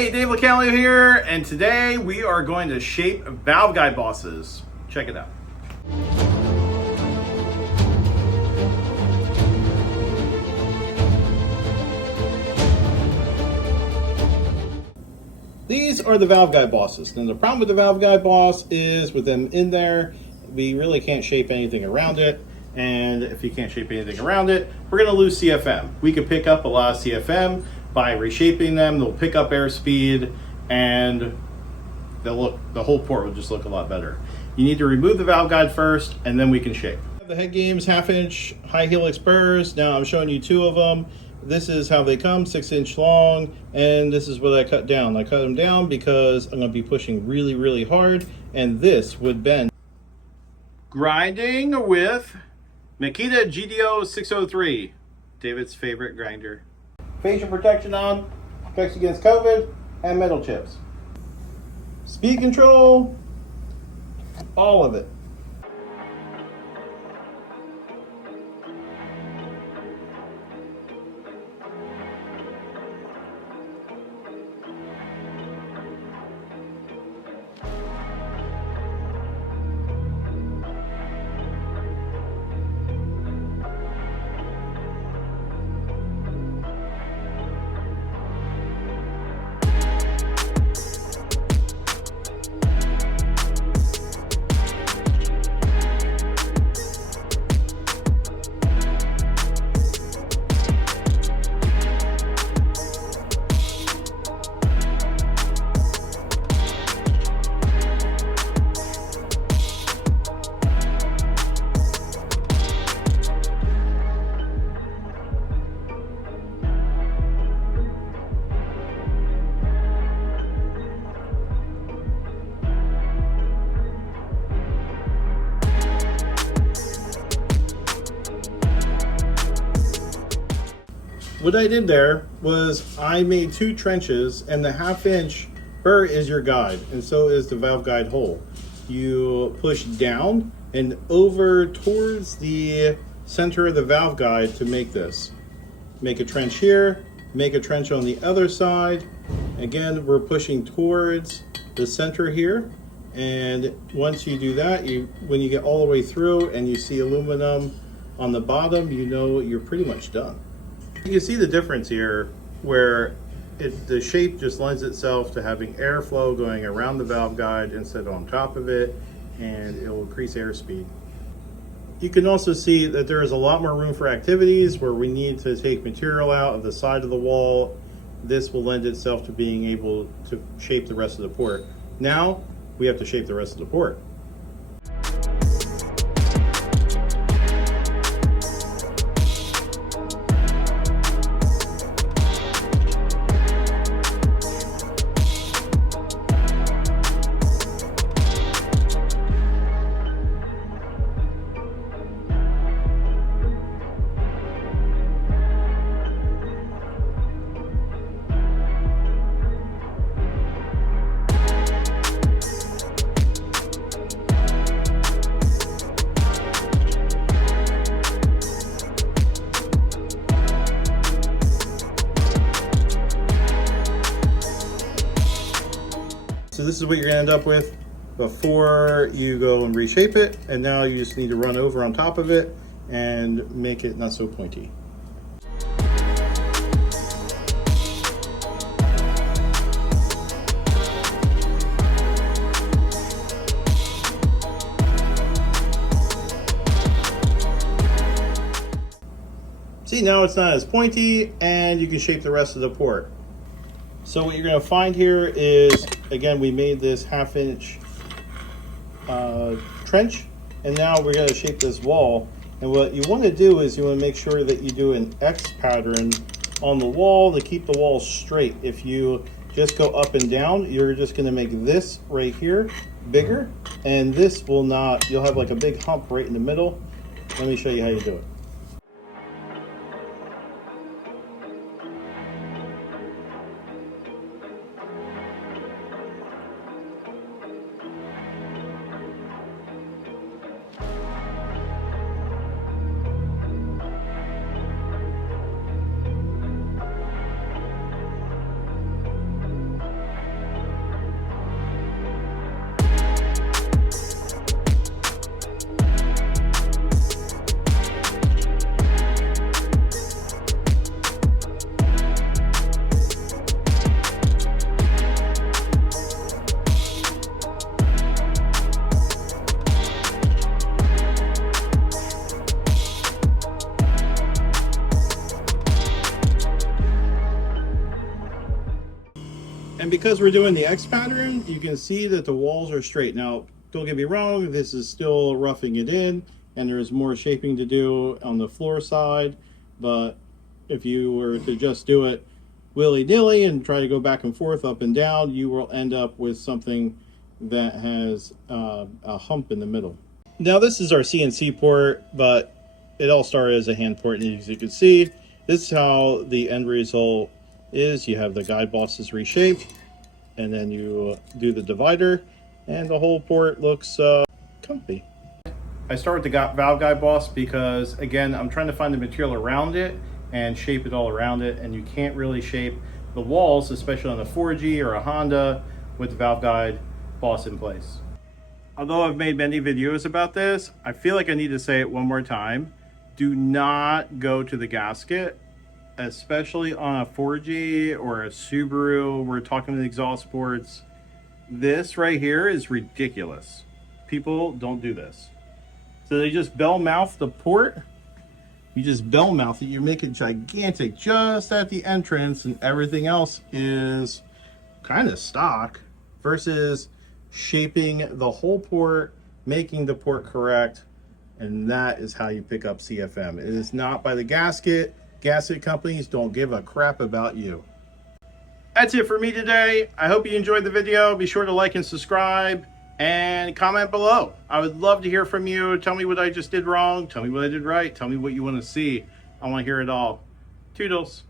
Hey, Dave LaCalio here, and today we are going to shape valve guide bosses. Check it out. These are the valve guide bosses. Now the problem with the valve guide boss is with them in there, we really can't shape anything around it. And if you can't shape anything around it, we're gonna lose CFM. We could pick up a lot of CFM by reshaping them. They'll pick up airspeed and the whole port will just look a lot better. You need to remove the valve guide first and then we can shape. The HeadGames 1/2-inch high helix burrs. Now I'm showing you two of them. This is how they come, 6-inch long, and this is what I cut down. I cut them down because I'm gonna be pushing really, really hard, and this would bend. Grinding with Makita GDO 603, David's favorite grinder. Facial protection on, protects against COVID, and metal chips. Speed control, all of it. What I did there was I made two trenches, and the 1/2-inch burr is your guide, and so is the valve guide hole. You push down and over towards the center of the valve guide to make this. Make a trench here, make a trench on the other side. Again, we're pushing towards the center here, and once you do that, when you get all the way through and you see aluminum on the bottom, you know you're pretty much done. You can see the difference here where the shape just lends itself to having airflow going around the valve guide instead of on top of it, and it will increase airspeed. You can also see that there is a lot more room for activities where we need to take material out of the side of the wall. This will lend itself to being able to shape the rest of the port. Now we have to shape the rest of the port. So this is what you're gonna end up with before you go and reshape it, and now you just need to run over on top of it and make it not so pointy. See, now it's not as pointy, and you can shape the rest of the port. So what you're going to find here is, again, we made this 1/2-inch trench, and now we're going to shape this wall. And what you want to do is you want to make sure that you do an X pattern on the wall to keep the wall straight. If you just go up and down, you're just going to make this right here bigger, and this will not, you'll have like a big hump right in the middle. Let me show you how you do it. And because we're doing the X pattern, you can see that the walls are straight. Now, don't get me wrong, this is still roughing it in, and there's more shaping to do on the floor side. But if you were to just do it willy-nilly and try to go back and forth, up and down, you will end up with something that has a hump in the middle. Now, this is our CNC port, but it all started as a hand port, and as you can see, this is how the end result is. You have the guide bosses reshaped, and then you do the divider, and the whole port looks comfy. I start with the valve guide boss because, again, I'm trying to find the material around it and shape it all around it, and you can't really shape the walls, especially on a 4G or a Honda, with the valve guide boss in place. Although I've made many videos about this, I feel like I need to say it one more time. Do not go to the gasket, especially on a 4G or a Subaru. We're talking the exhaust ports. This right here is ridiculous. People don't do this. So they just bell mouth the port. You just bell mouth it. You make it gigantic just at the entrance, and everything else is kind of stock, versus shaping the whole port, making the port correct, and that is how you pick up CFM. It is not by the gasket. Gasket companies don't give a crap about you. That's it for me today. I hope you enjoyed the video. Be sure to like and subscribe and comment below. I would love to hear from you. Tell me what I just did wrong. Tell me what I did right. Tell me what you want to see. I want to hear it all. Toodles.